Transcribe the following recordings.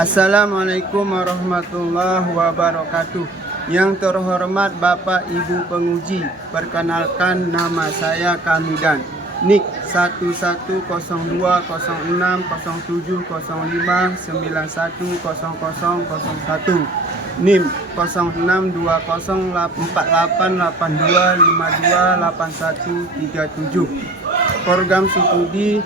Assalamualaikum warahmatullahi wabarakatuh. Yang terhormat Bapak Ibu penguji, perkenalkan nama saya Kamidan. NIK 11060705910001. NIM 06204882528137. Program studi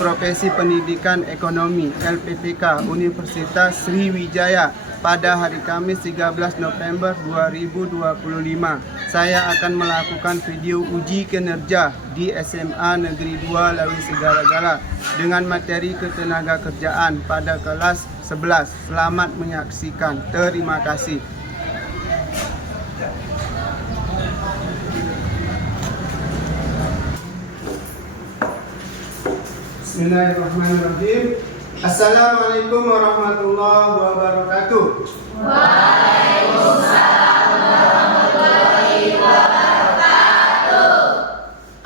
Profesi Pendidikan Ekonomi LPTK Universitas Sriwijaya pada hari Kamis 13 November 2025. Saya akan melakukan video uji kinerja di SMA Negeri 2 Lawi Segala-Gala dengan materi ketenagakerjaan pada kelas 11. Selamat menyaksikan. Terima kasih. Bismillahirrahmanirrahim. Assalamualaikum warahmatullahi wabarakatuh. Waalaikumsalam warahmatullahi wabarakatuh.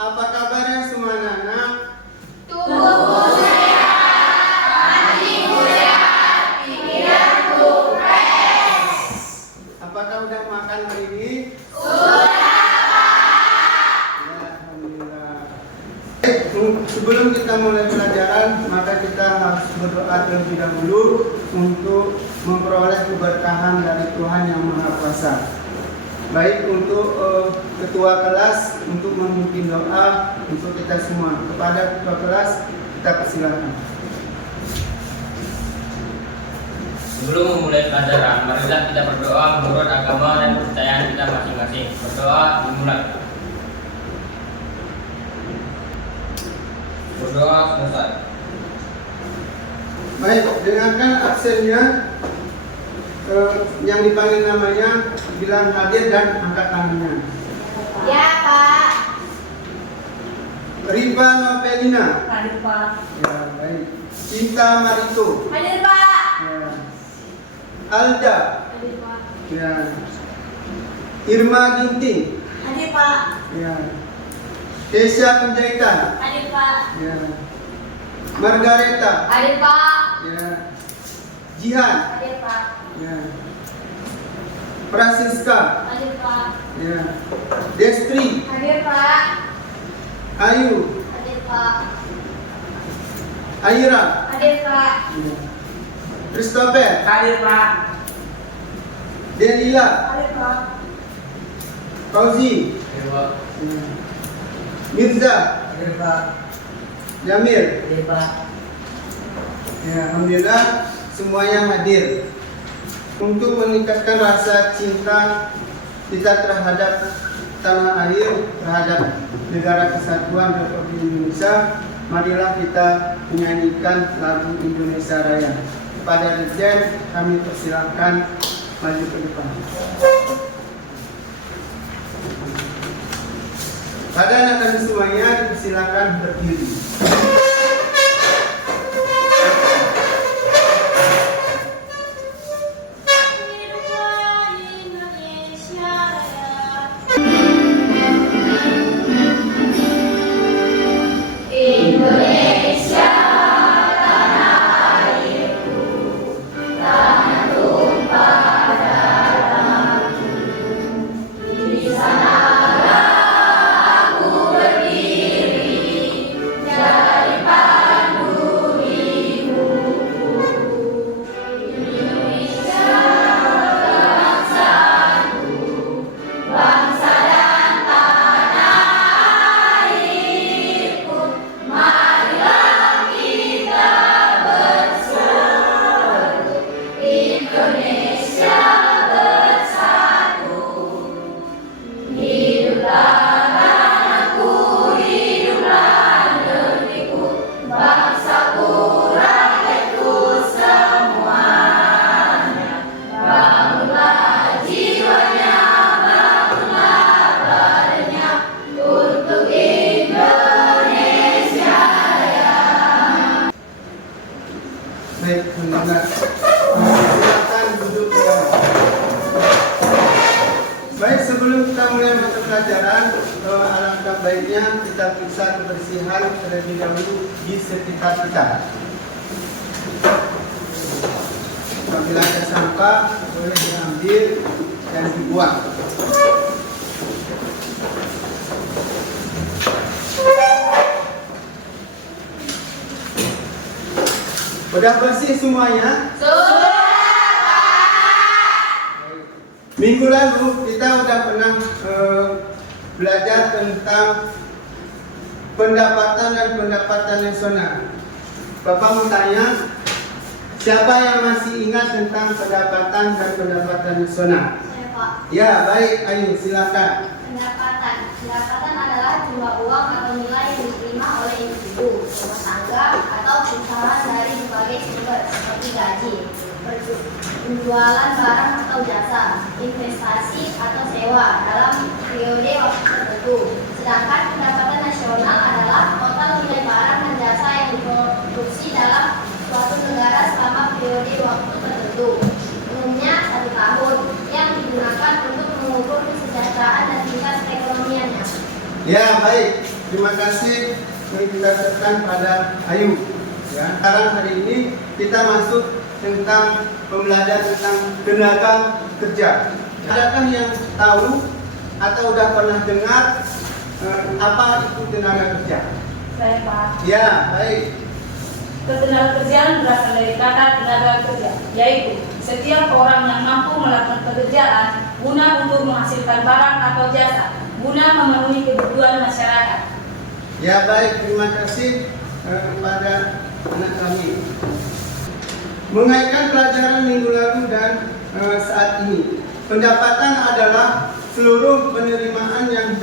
Apa kabarnya semua anak? Tubuh sehat, hatiku sehat, pikiranku fresh. Apakah udah makan hari ini? Sudah, Pak. Ya, alhamdulillah. Sebelum kita mulai pelajaran, maka kita harus berdoa terlebih dahulu untuk memperoleh keberkahan dari Tuhan Yang Maha Kuasa. Baik untuk ketua kelas untuk memimpin doa untuk kita semua. Kepada ketua kelas kita persilakan. Sebelum memulai pelajaran, marilah kita berdoa menurut agama dan kepercayaan kita masing-masing. Berdoa dimulai. Berdoa selesai. Baik, dengarkan absennya. Yang dipanggil namanya bilang hadir dan angkat tangannya. Ya, Pak. Riba Novelina. Hadir, Pak. Ya, baik. Cinta Marito. Hadir, Pak. Ya. Alda. Hadir, Pak. Ya. Irma Ginting. Hadir, Pak. Ya. Kesha Penjahitan. Hadir, Pak. Ya. Margareta. Hadir, Pak. Ya. Jihan. Hadir, Pak. Ya. Francisca. Hadir, Pak. Ya. Destri. Hadir, Pak. Ayu. Hadir, Pak. Aira. Hadir, Pak. Ya. Christopher. Hadir, Pak. Delila. Hadir, Pak. Fauzi. Dewa. Ya. Mirza. Hadir, Pak. Jamil. Hadir, Pak. Ya, alhamdulillah semuanya hadir. Untuk meningkatkan rasa cinta kita terhadap tanah air, terhadap negara kesatuan Republik Indonesia, marilah kita menyanyikan lagu Indonesia Raya. Kepada Dirjen kami persilahkan maju ke depan. Pada anak-anak semuanya dipersilakan berdiri. Indonesia, tanah airku, tanah tumpah darahku. Di sanalah aku berdiri, jadi pandu hidupku. Indonesia, bangsaku, bangsa dan tanah airku. Marilah kita bersatu, Indonesia bersatu. Hiduplah tanahku, hiduplah negeriku, bangsaku, rakyatku semuanya. Bangunlah jiwanya, bangunlah badannya untuk Indonesia Raya. Baik, mendengar. Silakan duduk ya. Baik, sebelum kita mulai mata pelajaran, alangkah baiknya kita periksa kebersihan terlebih dahulu di sekitar kita. Bila ada sampah boleh diambil dan dibuang. Udah bersih semuanya? Minggu lalu kita udah pernah belajar tentang pendapatan dan pendapatan nasional. Bapak mau tanya, siapa yang masih ingat tentang pendapatan dan pendapatan nasional? Saya, Pak. Ya, baik, ayo silakan. Pendapatan adalah jumlah uang atau nilai yang diterima oleh individu, rumah tangga, atau perusahaan dari berbagai sumber seperti gaji, penjualan barang atau jasa, investasi atau sewa dalam periode waktu tertentu. Sedangkan pendapatan nasional adalah total nilai barang dan jasa yang diproduksi dalam suatu negara selama periode waktu tertentu, umumnya 1 tahun, yang digunakan untuk mengukur kesejahteraan dan tingkat perekonomiannya. Ya, baik. Terima kasih yang kita serahkan pada Ayu. Ya, sekarang hari ini kita masuk tentang pembelajaran tentang tenaga kerja. Adakah yang tahu atau sudah pernah dengar apa itu tenaga kerja? Saya, Pak. Ya, baik. Ketenagakerjaan berasal dari kata tenaga kerja, yaitu setiap orang yang mampu melakukan pekerjaan guna untuk menghasilkan barang atau jasa, guna memenuhi kebutuhan masyarakat. Ya, baik. Terima kasih kepada anak kami. Mengaitkan pelajaran minggu lalu dan saat ini, pendapatan adalah seluruh penerimaan yang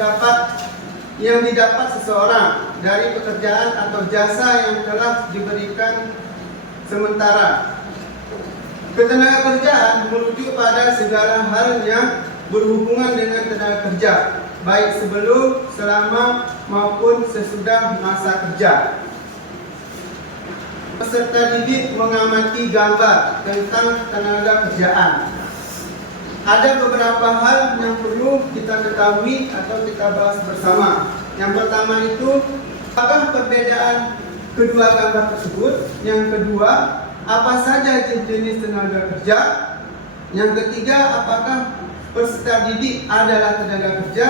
didapat seseorang dari pekerjaan atau jasa yang telah diberikan sementara. Ketenagakerjaan merujuk pada segala hal yang berhubungan dengan tenaga kerja, baik sebelum, selama, maupun sesudah masa kerja. Peserta didik mengamati gambar tentang tenaga kerjaan. Ada beberapa hal yang perlu kita ketahui atau kita bahas bersama. Yang pertama itu, apakah perbedaan kedua gambar tersebut? Yang kedua, apa saja jenis tenaga kerja? Yang ketiga, apakah peserta didik adalah tenaga kerja?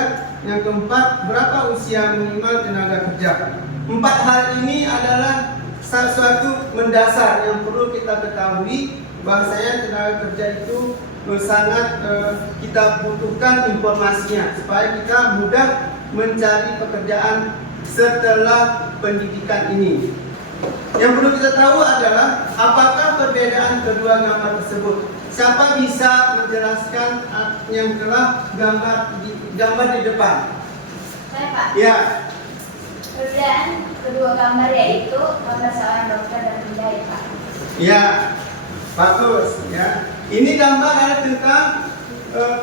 Yang keempat, berapa usia minimal tenaga kerja? 4 hal ini adalah sesuatu mendasar yang perlu kita ketahui, bahwasanya tenaga kerja itu sangat kita butuhkan informasinya supaya kita mudah mencari pekerjaan setelah pendidikan ini. Yang perlu kita tahu adalah apakah perbedaan kedua gambar tersebut. Siapa bisa menjelaskan yang telah gambar di depan? Saya, Pak. Ya. Perbedaan kedua gambar yaitu gambar seorang dokter dan penjahit, Pak. Ya, bagus. Ya, ini gambar adalah tentang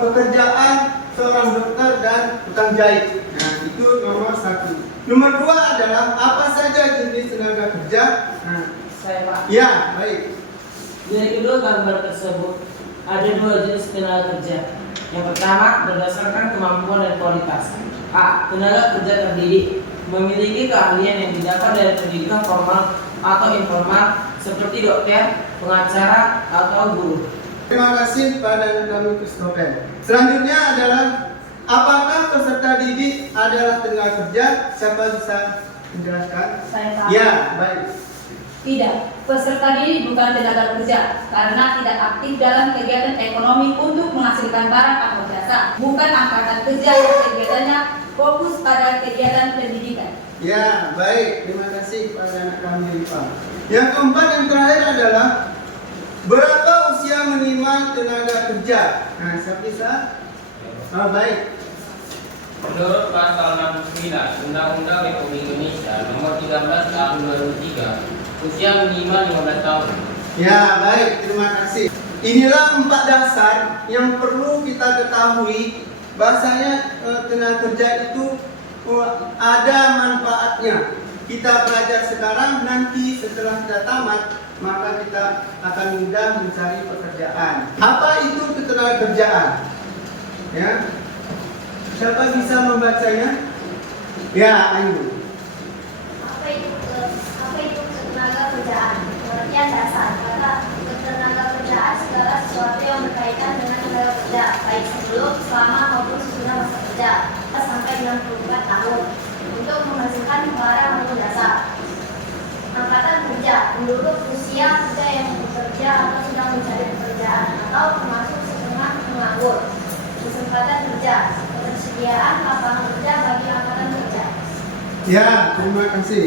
pekerjaan seorang dokter dan tukang jahit. Nah, itu nomor 1. Nomor 2 adalah apa saja jenis tenaga kerja. Nah, Saya, Pak. ya, baik. Dari kedua gambar tersebut ada 2 jenis tenaga kerja. Yang pertama berdasarkan kemampuan dan kualitas. A. Tenaga kerja terdidik, memiliki keahlian yang didapat dari pendidikan formal atau informal seperti dokter, pengacara, atau guru. Terima kasih pada kami Christopher. Selanjutnya adalah apakah peserta didik adalah tenaga kerja? Siapa bisa menjelaskan? Saya, Pak. Ya, baik. Tidak, peserta didik bukan tenaga kerja karena tidak aktif dalam kegiatan ekonomi untuk menghasilkan barang atau jasa. Bukan angkatan kerja yang kegiatannya fokus pada kegiatan pendidikan. Ya, baik. Terima kasih pada anak kami Rifah. Yang keempat yang terakhir adalah berapa usia minimal tenaga kerja? Nah, siapa bisa? Baik. Menurut pasal 69 Undang-Undang Republik Indonesia Nomor 13 Tahun 2003, usia minimal 15 tahun. Ya, baik. Terima kasih. Inilah 4 dasar yang perlu kita ketahui, bahasanya tenaga kerja itu ada manfaatnya. Kita belajar sekarang, nanti setelah kita tamat, maka kita akan mudah mencari pekerjaan. Apa itu ketenaga kerjaan? Ya, siapa bisa membacanya? Ya, Ayu. Apa itu ketenaga kerjaan? Pengertian dasar kata ketenaga kerjaan segala 64 tahun untuk menghasilkan barang atau jasa. Angkatan kerja, penduduk usia kerja yang bekerja atau sedang mencari pekerjaan atau termasuk setengah menganggur. Kesempatan kerja, ketersediaan lapangan kerja bagi angkatan kerja. Ya, terima kasih.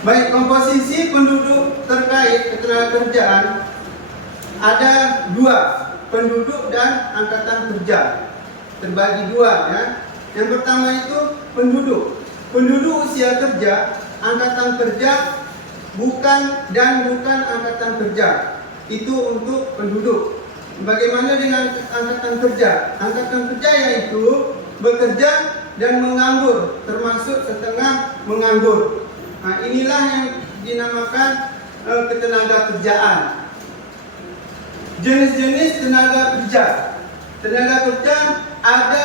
Baik, komposisi penduduk terkait ketenagakerjaan ada dua, penduduk dan angkatan kerja. Terbagi dua ya. Yang pertama itu penduduk. Penduduk usia kerja, angkatan kerja bukan angkatan kerja. Itu untuk penduduk. Bagaimana dengan angkatan kerja? Angkatan kerja yaitu bekerja dan menganggur, termasuk setengah menganggur. Nah, inilah yang dinamakan ketenagakerjaan. Jenis-jenis tenaga kerja. Tenaga kerja ada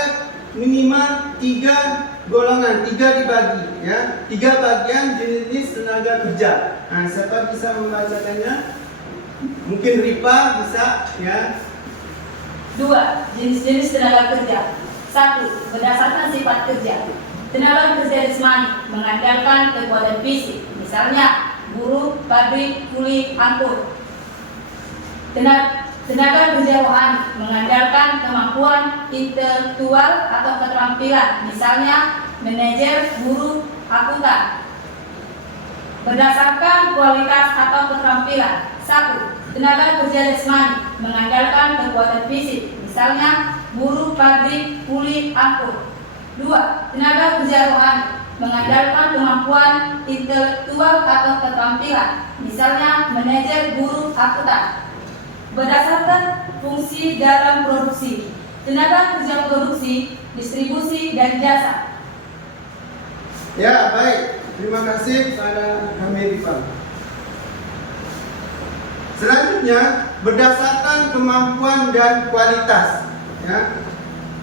minimal 3 golongan, 3 dibagi ya. 3 bagian jenis tenaga kerja. Nah, siapa bisa membacakannya? Mungkin Ripa bisa ya. 2. Jenis-jenis tenaga kerja. 1. Berdasarkan sifat kerja. Tenaga kerja jasmani mengandalkan kekuatan fisik, misalnya buruh, pabrik, kuli, angkut. Tenaga kerja rohani mengandalkan kemampuan intelektual atau keterampilan, misalnya manajer, guru, akuntan. Berdasarkan kualitas atau keterampilan. 1. Tenaga kerja jasmani mengandalkan kekuatan fisik, misalnya buruh, pabrik, kuli, angkut. 2. Tenaga kerja rohani mengandalkan kemampuan intelektual atau keterampilan, misalnya manajer, guru, akuntan. Berdasarkan fungsi dalam produksi, tenaga kerja produksi, distribusi, dan jasa. Ya, baik. Terima kasih pada kami Ripa. Selanjutnya, berdasarkan kemampuan dan kualitas ya.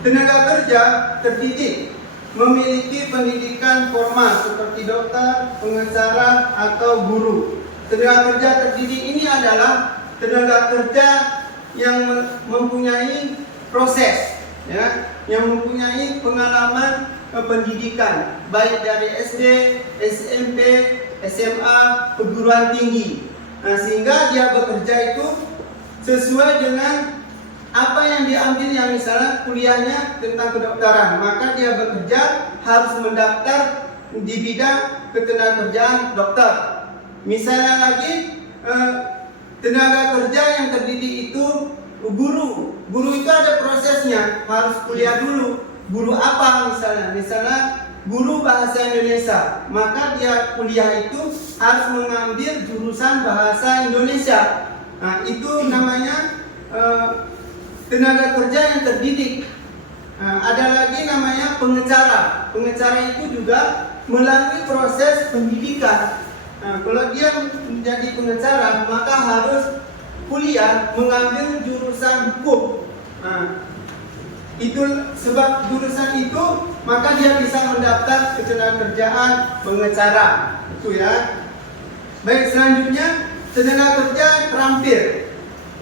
Tenaga kerja terdidik, memiliki pendidikan formal seperti dokter, pengacara, atau guru. Tenaga kerja terdidik ini adalah tenaga kerja yang mempunyai proses, ya, yang mempunyai pengalaman pendidikan, baik dari SD, SMP, SMA, perguruan tinggi. Nah, sehingga dia bekerja itu sesuai dengan apa yang diambil, yang misalnya kuliahnya tentang kedokteran, maka dia bekerja harus mendaftar di bidang ketenagakerjaan dokter. Misalnya lagi tenaga kerja yang terdidik itu guru. Guru itu ada prosesnya, harus kuliah dulu. Guru apa misalnya guru bahasa Indonesia, maka dia kuliah itu harus mengambil jurusan bahasa Indonesia. Nah, itu namanya tenaga kerja yang terdidik. Ada lagi namanya pengacara. Pengacara itu juga melalui proses pendidikan. Kalau dia menjadi pengacara, maka harus kuliah mengambil jurusan hukum. Itu sebab jurusan itu, maka dia bisa mendaftar ketenagakerjaan pengacara. Itu ya. Baik, selanjutnya tenaga kerja terampil.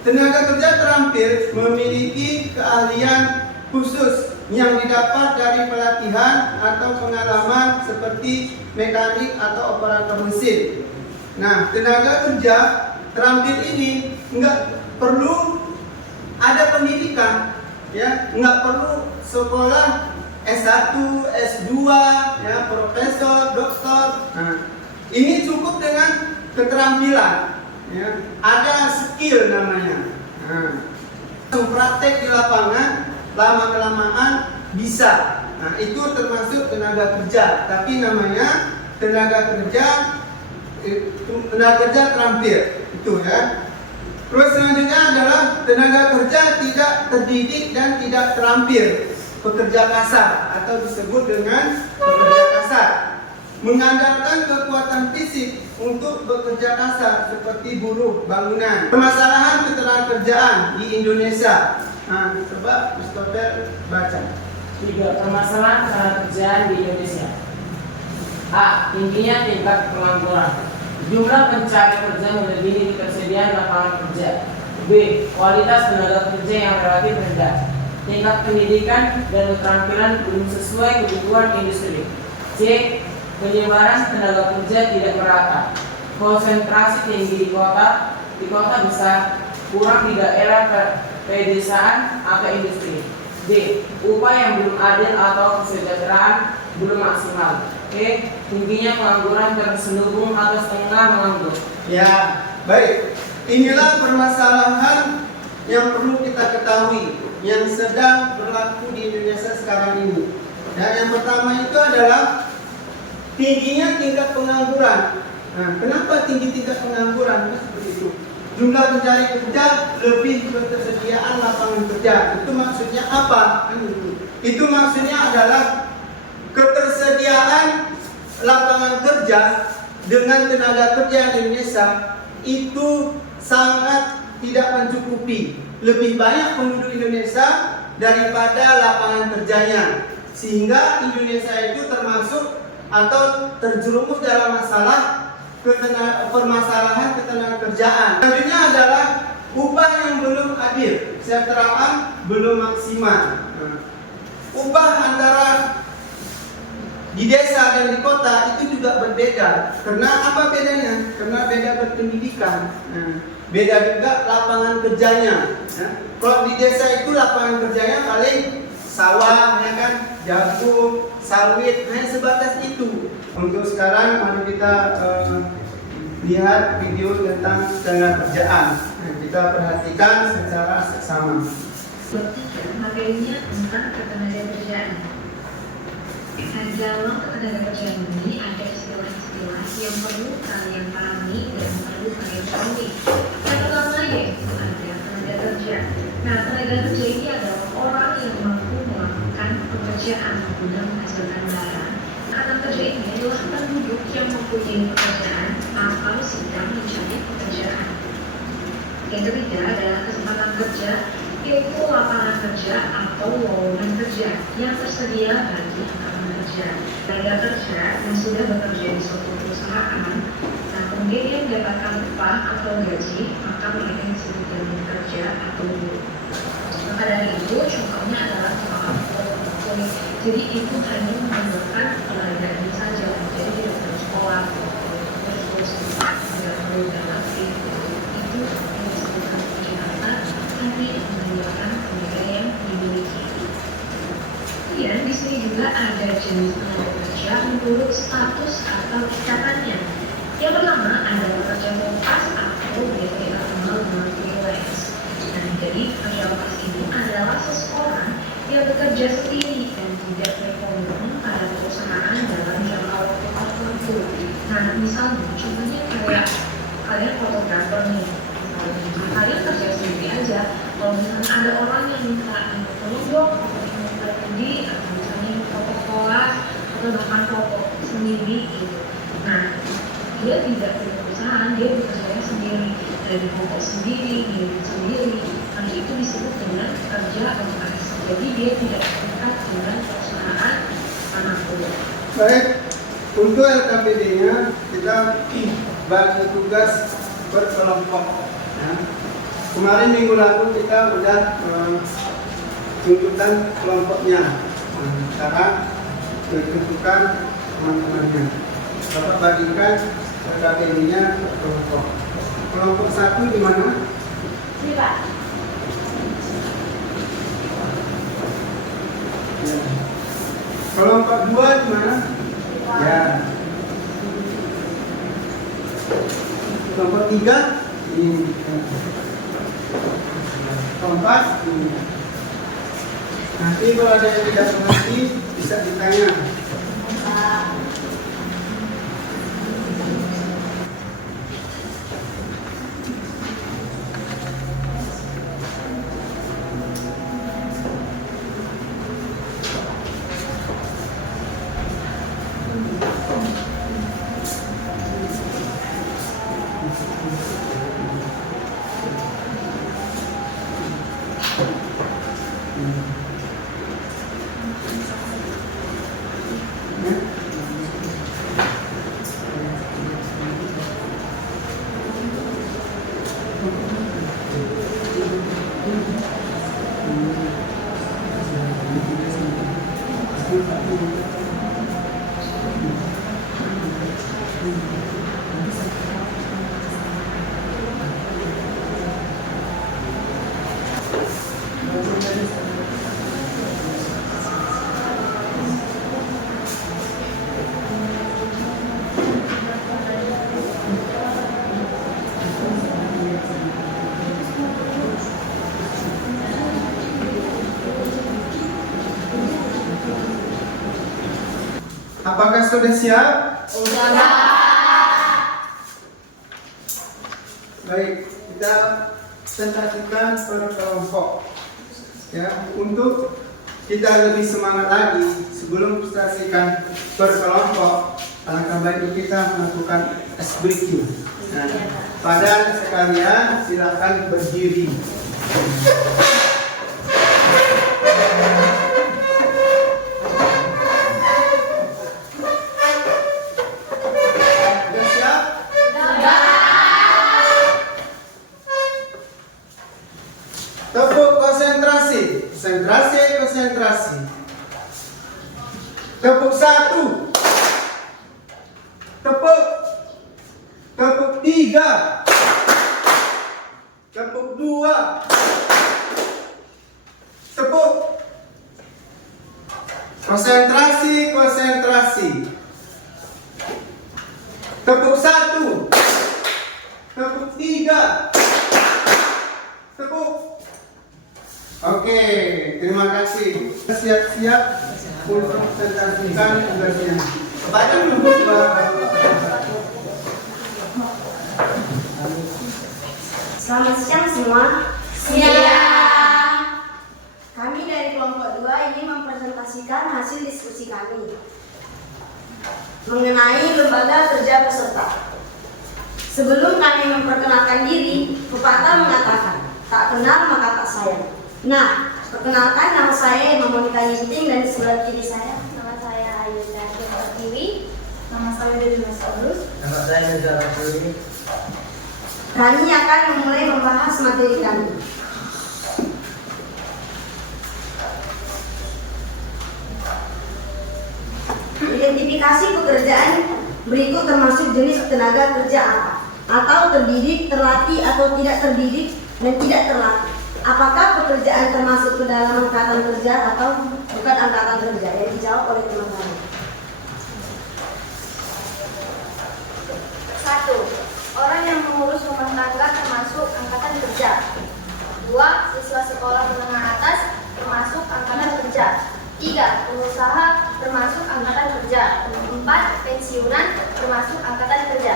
Tenaga kerja terampil memiliki keahlian khusus yang didapat dari pelatihan atau pengalaman seperti mekanik atau operator mesin. Nah, tenaga kerja terampil ini enggak perlu ada pendidikan, ya, enggak perlu sekolah S1, S2, ya, profesor, doktor. Nah, ini cukup dengan keterampilan. Ya, ada skill namanya. Praktek di lapangan lama-kelamaan bisa. Nah, itu termasuk tenaga kerja, tapi namanya tenaga kerja terampil itu ya. Terus selanjutnya adalah tenaga kerja tidak terdidik dan tidak terampil, pekerja kasar atau disebut dengan pekerja kasar. Mengandalkan kekuatan fisik untuk bekerja kasar seperti buruh bangunan. Permasalahan ketenagakerjaan di Indonesia. Nah, coba Christopher baca. 3. Permasalahan ketenagakerjaan di Indonesia. A. Tingginya tingkat pengangguran. Jumlah pencari kerja melebihi ketersediaan lapangan kerja. B. Kualitas tenaga kerja yang relatif rendah. C. tingkat pendidikan dan keterampilan belum sesuai kebutuhan industri. C. Penyebaran tenaga kerja tidak merata. Konsentrasi tinggi di kota besar, kurang di daerah pedesaan atau industri. D. Upah yang belum adil atau kesejahteraan belum maksimal. E. Tingginya pengangguran terselubung atau setengah menganggur. Ya, baik. Inilah permasalahan yang perlu kita ketahui yang sedang berlaku di Indonesia sekarang ini. Dan yang pertama itu adalah tingginya tingkat pengangguran. Nah, kenapa tinggi tingkat pengangguran? Seperti itu. Jumlah pencari kerja lebih ketersediaan lapangan kerja. Itu maksudnya apa? Itu maksudnya adalah ketersediaan lapangan kerja dengan tenaga kerja di Indonesia itu sangat tidak mencukupi. Lebih banyak penduduk Indonesia daripada lapangan kerjanya, sehingga Indonesia itu termasuk atau terjerumus dalam masalah permasalahan ketenagakerjaan. Selanjutnya adalah upah yang belum adil, kesejahteraan belum maksimal. Upah antara di desa dan di kota itu juga berbeda. Karena apa bedanya? Karena beda berpendidikan. Beda juga lapangan kerjanya. Kalau di desa itu lapangan kerjanya paling sawah, ya kan, jagung, sawit, hanya sebatas itu. Untuk sekarang mari kita lihat video tentang tenaga kerjaan. Kita perhatikan secara seksama. Materinya tentang ketenagakerjaan. Dalam ketenagakerjaan ini ada istilah-istilah yang perlu kalian pahami dan perlu kalian tahu. Yang pertama yaitu ada tenaga kerja. Nah, tenaga kerja ini adalah orang yang mampu melakukan pekerjaan guna menghasilkan barang. Kata kerja ini adalah penduduk yang mempunyai pekerjaan atau sedang mencari pekerjaan. Yang ketiga adalah kesempatan kerja, yaitu lapangan kerja atau lowongan kerja yang tersedia bagi lapangan kerja. Tenaga kerja yang sudah bekerja di suatu perusahaan, nah kemudian dia mendapatkan upah atau gaji, maka mereka disebut dengan kerja atau buruh. Maka dari itu contohnya adalah soal politik. Jadi itu hanya menggunakan tenaga ini saja. Jadi tidak perlu sekolah, terus tidak perlu dalam itu yang disebutkan kejahatan, tapi menggunakan tenaga yang dimiliki. Kemudian di sini juga ada jenis tenaga kerja menurut status atau ikatannya. Yang pertama adalah pekerja lepas atau biasa kita kenal dengan freelance. Nah, jadi pekerja lepas ini adalah seseorang yang bekerja sendiri dan tidak berkomitmen pada perusahaan dalam jangka waktu tertentu. Nah, misalnya contohnya kayak kalian fotografer nih, kalian kerja sendiri aja. Kalau misalnya ada orang yang minta tolong dong foto pergi, atau misalnya foto kelas atau bahkan foto sendiri gitu. Nah, dia tidak punya perusahaan, dia bekerja sendiri, dari foto sendiri, ngirim sendiri. Nanti itu disebut dengan kerja lepas. Jadi dia tidak terikat dengan perusahaan manapun. Baik, untuk LKPD-nya kita bagi tugas berkelompok. Ya. Kemarin minggu lalu kita sudah tuntutan kelompoknya. Cara ditentukan teman-temannya. Bapak bagikan LKPD-nya kelompok. Kelompok 1 di mana? Ini Pak. Kelompok 2 di mana? Ya. Kelompok 3 ini. Kelompok 4 ini. Nanti kalau ada yang tidak mengerti bisa ditanya. Apakah sudah siap? Baik, kita presentasikan per kelompok. Ya, untuk kita lebih semangat lagi sebelum presentasikan per kelompok, alangkah baiknya kita melakukan ice breaking. Nah, pada sekalian silakan berdiri. Tepuk konsentrasi, konsentrasi. Tepuk 1. Tepuk 3. Tepuk 2. Tepuk. Konsentrasi. Tepuk 1. Tepuk 3. Tepuk. Oke, terima kasih. Siap-siap untuk presentasikan tugasnya. Kepada Selamat siang semua. Siang. Kami dari kelompok 2 ingin mempresentasikan hasil diskusi kami mengenai lembaga kerja peserta. Sebelum kami memperkenalkan diri, pepatah mengatakan, tak kenal maka tak sayang. Nah, perkenalkan, nama saya Monika Yinting dan di sebelah kiri saya. Nama saya Ayu Tiwi. Nama saya Dewi Saurus. Nama saya Nizar Abdul. Kami akan memulai membahas materi kami. Identifikasi pekerjaan berikut termasuk jenis tenaga kerja apa? Atau terdidik, terlatih, atau tidak terdidik, dan tidak terlatih. Apakah pekerjaan termasuk ke dalam angkatan kerja atau bukan angkatan kerja? Yang dijawab oleh teman-teman. 1. Orang yang mengurus rumah tangga termasuk angkatan kerja. 2. Siswa sekolah menengah atas termasuk angkatan kerja. 3. Pengusaha termasuk angkatan kerja. 4. Pensiunan termasuk angkatan kerja.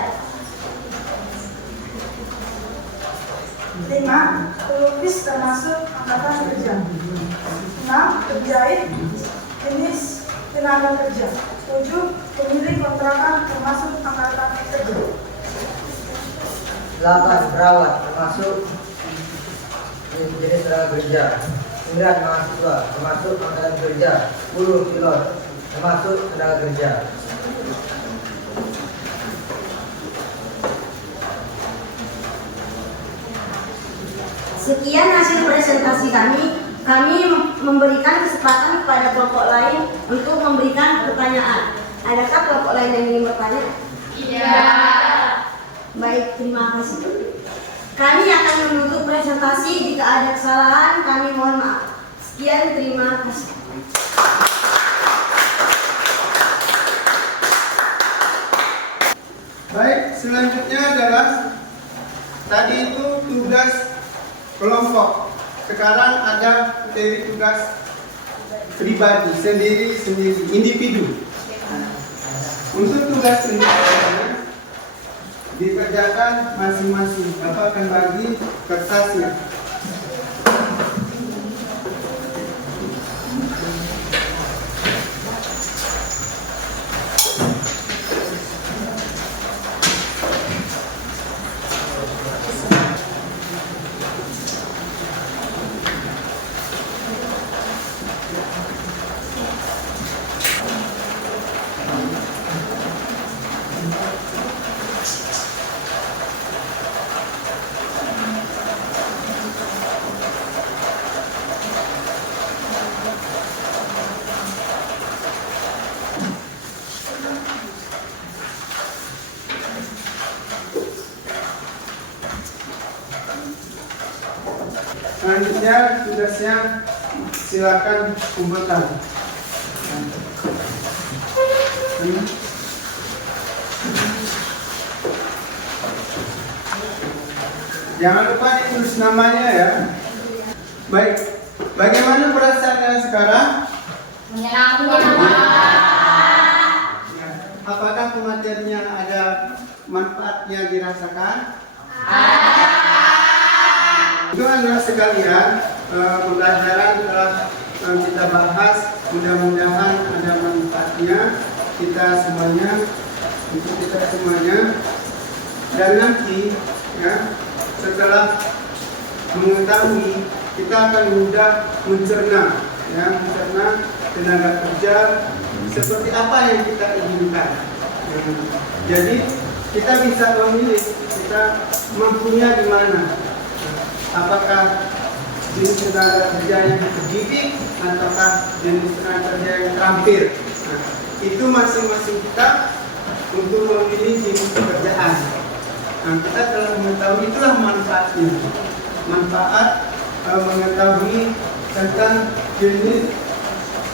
5. Pelukis termasuk angkatan kerja. 6. Penjahit jenis tenaga kerja. 7. Pemilik kontrakan termasuk angkatan kerja. 8. Perawat termasuk jenis tenaga kerja. 9. Mahasiswa termasuk angkatan kerja. 10. Pilot termasuk tenaga kerja. Sekian hasil presentasi kami. Kami memberikan kesempatan kepada kelompok lain untuk memberikan pertanyaan. Adakah kelompok lain yang ingin bertanya? Tidak. Baik, terima kasih. Kami akan menutup presentasi. Jika ada kesalahan, kami mohon maaf. Sekian, terima kasih. Baik, selanjutnya adalah tadi itu tugas kelompok. Sekarang ada materi tugas pribadi, sendiri-sendiri, individu. Untuk tugas individu dikerjakan masing-masing. Bapak akan bagi kertasnya. Selanjutnya tugasnya silakan kumpulkan. Jangan lupa ditulis namanya ya. Baik, bagaimana perasaannya sekarang? Menyenangkan. Apakah pematerinya ada manfaatnya dirasakan? Itu adalah sekalian pembelajaran telah kita bahas, mudah-mudahan ada manfaatnya untuk kita semuanya. Dan nanti ya, setelah mengetahui, kita akan mudah mencerna tenaga kerja seperti apa yang kita inginkan. Jadi kita bisa memilih, kita mampunya di mana. Apakah jenis tenaga kerja yang terdidik ataukah jenis tenaga kerja yang terampil. Itu masing-masing kita untuk memilih jenis pekerjaan. Kita telah mengetahui, itulah manfaatnya. Manfaat mengetahui tentang jenis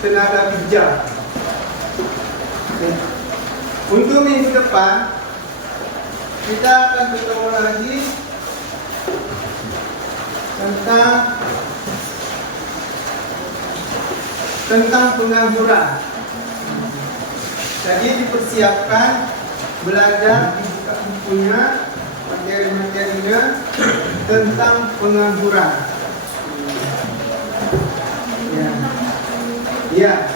tenaga kerja. Untuk minggu depan kita akan ketemu lagi tentang pengangguran. Jadi dipersiapkan belajar, dibuka bukunya, materi-materinya tentang pengangguran. Ya.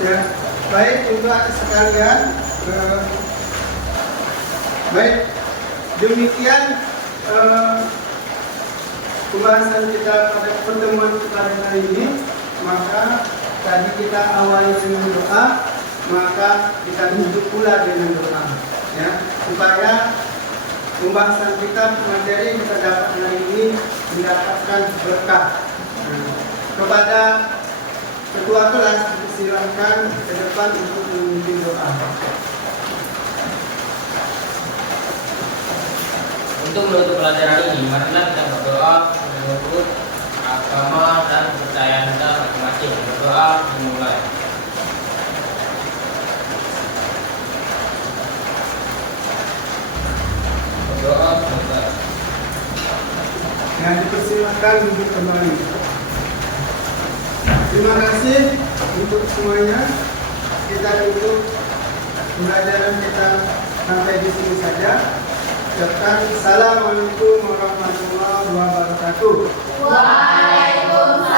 Ya, baik untuk adik sekalian, baik demikian pembahasan kita pada pertemuan pada hari ini. Maka tadi kita awali dengan doa, maka kita tutup pula dengan doa, ya, supaya pembahasan kita, materi yang kita dapat hari ini mendapatkan berkah. Kepada ketua kelas dipersilakan ke depan untuk memimpin doa. Untuk menutup pelajaran ini, marilah kita berdoa menurut agama dan kepercayaan kita masing-masing. Berdoa dimulai. Berdoa selesai. Yang dipersilakan duduk kembali. Terima kasih untuk semuanya. Kita tutup pembelajaran kita sampai di sini saja. Ucapkan Assalamualaikum warahmatullahi wabarakatuh. Waalaikumsalam.